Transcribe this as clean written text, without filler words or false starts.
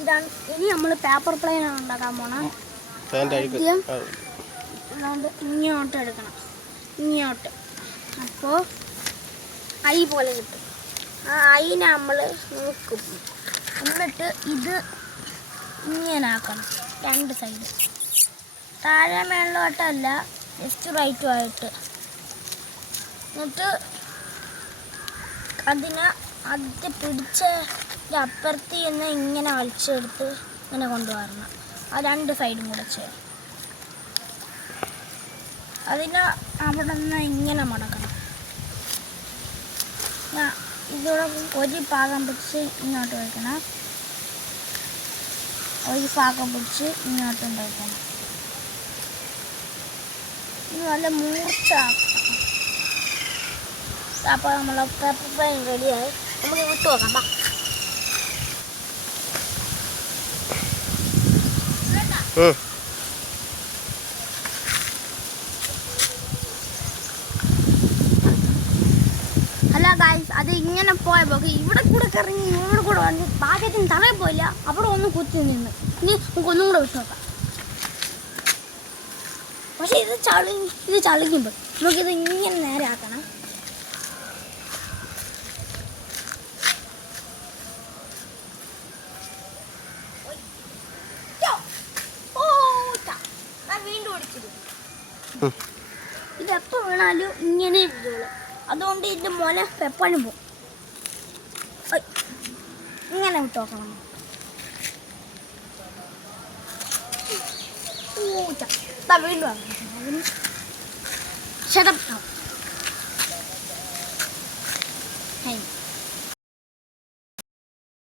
ഇതാണ്. ഇനി നമ്മൾ പേപ്പർ പ്ലെയിൻ ഉണ്ടാക്കാൻ പോണം. ഇങ്ങോട്ട് എടുക്കണം, ഇങ്ങോട്ട്. അപ്പോൾ ഐ പോലെ കിട്ടും. ആ ഐനെ നമ്മൾ നോക്കും. എന്നിട്ട് ഇത് ഇങ്ങനെ ആക്കണം, രണ്ട് സൈഡ്. താഴെ മേളിലോട്ടല്ല, ലെഫ്റ്റ് റൈറ്റുമായിട്ട്. എന്നിട്ട് അത് പിടിച്ച് അപ്പുറത്ത് നിന്ന് ഇങ്ങനെ വലിച്ചെടുത്ത് ഇങ്ങനെ കൊണ്ടുവരണം. ആ രണ്ട് സൈഡും കൂടെ ചേരും. അവിടെ നിന്ന് ഇങ്ങനെ മടക്കണം. ഇതോടെ ഒരു ഭാഗം പിടിച്ച് ഇങ്ങോട്ട് വയ്ക്കണം, ഒരു ഭാഗം പിടിച്ച് ഇങ്ങോട്ടും വയ്ക്കണം. ഇത് നല്ല മൂർച്ച ആക്കണം. അപ്പോൾ നമ്മൾ പേപ്പർ പ്ലെയിൻ റെഡിയായി. നമുക്ക് വിട്ടു നോക്കാം. അല്ല ഗായ്സ്, അത് ഇങ്ങനെ പോയപ്പോൾ ഇവിടെ കൂടെ കറങ്ങി ഇവിടെ കൂടെ വന്ന് ഭാഗ്യത്തിന് തറയിൽ പോയില്ല, അവിടെ ഒന്ന് കുത്തി നിന്ന്. ഇനി നമുക്ക് ഒന്നും കൂടെ വിട്ടു നോക്കാം. പക്ഷെ ഇത് ചളിക്കുമ്പോൾ നമുക്കിത് ഇങ്ങനെ നേരെ ആക്കണം. വീണ്ടും ഓടിച്ചിരുന്നു. ഇതെപ്പോൾ വീണാലും ഇങ്ങനെ ഇരിക്കുള്ളൂ. അതുകൊണ്ട് ഇതിൻ്റെ മുല എപ്പോഴും പോകും. ഇങ്ങനെ വിട്ട് നോക്കണം. വീണ്ടും ഷടപ്പ്.